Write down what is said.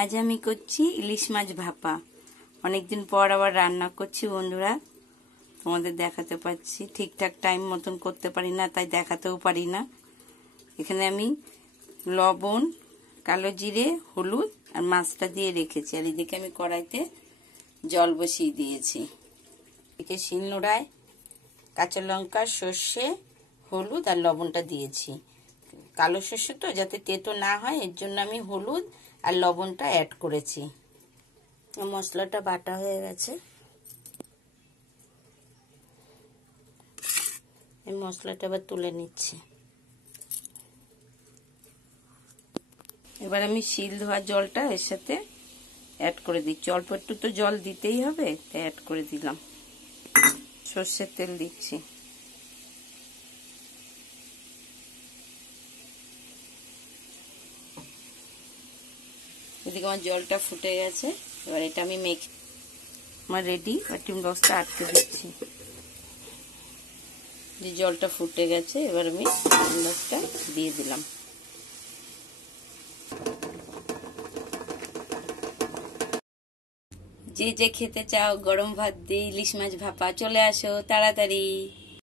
আজ আমি করছি ইলিশ মাছ ভাপা। অনেকদিন পর আবার রান্না করছি বন্ধুরা, তোমাদের দেখাতে পারছি। ঠিকঠাক টাইম মতন করতে পারি না, তাই দেখাতেও পারি না। এখানে আমি লবণ, কালো জিরে, হলুদ আর মাছটা দিয়ে রেখেছি। আর এদিকে আমি কড়াইতে জল বসিয়ে দিয়েছি। এদিকে শিলনোড়ায় কাঁচা লঙ্কা, সর্ষে, হলুদ আর লবণটা দিয়েছি। কালো সর্ষে তো যাতে তেতো না হয়, এর জন্য আমি হলুদ আর লবণটা অ্যাড করেছি। মশলাটা বাটা হয়ে গেছে। এই মশলাটা এবার তুলে নিচ্ছি। এবার আমি শিল ধোয়া জলটা এর সাথে অ্যাড করে দিচ্ছি। অল্প একটু তো জল দিতেই হবে, তাই অ্যাড করে দিলাম। সর্ষের তেল দিচ্ছি। এদিকে আমার জলটা ফুটে গেছে। এবার এটা আমি মেখে আমার রেডি। এবার টিম বক্সটা আটকে দিচ্ছি। যে জলটা ফুটে গেছে, এবার আমি টিম বক্সটা দিয়ে দিলাম। যে যে খেতে চাও গরম ভাত দিয়ে ইলিশ মাছ ভাপা, চলে আসো তাড়াতাড়ি।